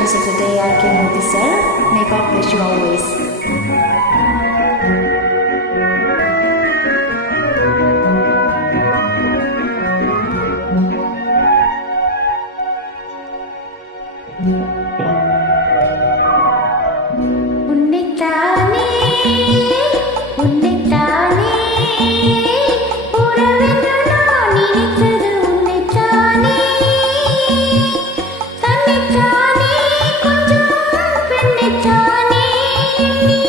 tunes of the day are Kimoti Sir. May God bless you always. உன்னைத்தானே உன்னைத்தானே உறவென்று நான் நினைத்தது உன்னைத்தானே தன்னைத்தானே கொஞ்சம் பெண்ணைத்தானே எண்ணி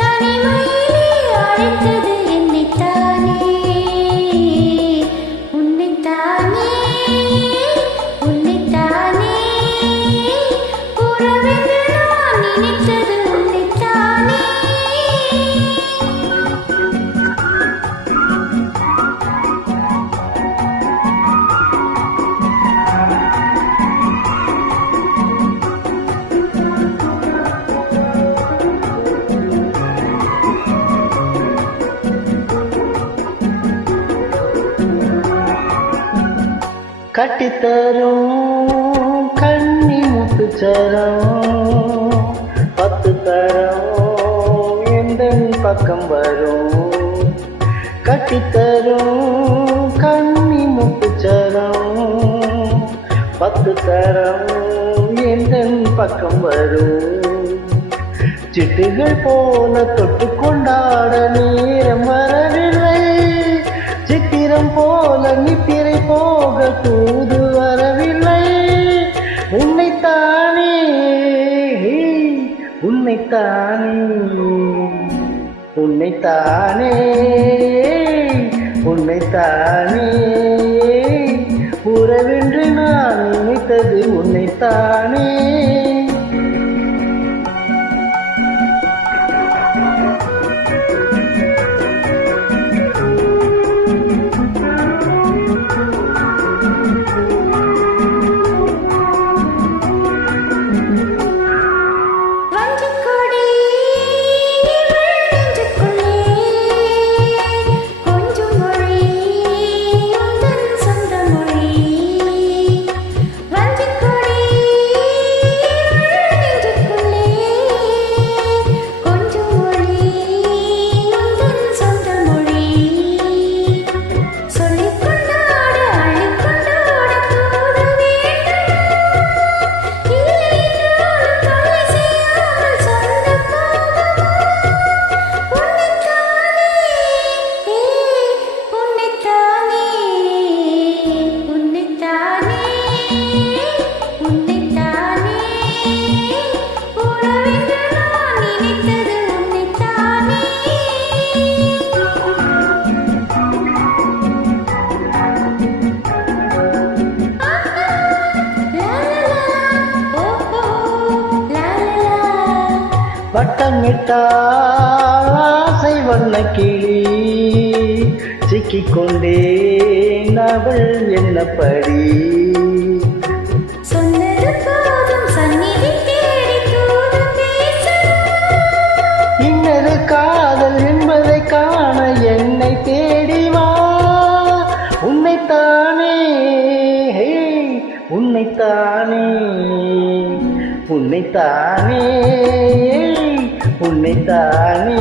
தனிமையிலே அழைத்தது என்னைத்தானே உன்னைத்தானே உன்னைத்தானே உறவென்று நான் நினைத்தது உன்னைத்தானே கட்டித்தரும் கண்ணி முத்துச்சரம் 10 தரம் எந்த பக்கம் வரும் கட்டித்தரும் கண்ணி முத்துச்சரம் 10 தரம் எந்த பக்கம் வரும் சிட்டுகள் போல தொட்டு கொண்டாட நேரம் வரவில்லை சித்திரம் போல நித்திரை போக தூது வரவில்லை உன்னைத்தானே உன்னைத்தானே உன்னைத்தானே உன்னைத்தானே உறவென்று நான் நினைத்தது உன்னைத்தானே வட்டமிட்டால் ஆசை வண்ண கிளி சிக்கிக்கொண்டேன் அவள் என்னப்படி சொன்னது போதும் சந்நிதி தேடி தூது பேச இன்னது காதல் என்பதை காண என்னை தேடி வா உன்னைத்தானே உன்னைத்தானே உன்னைத்தானே உன்னைத்தானே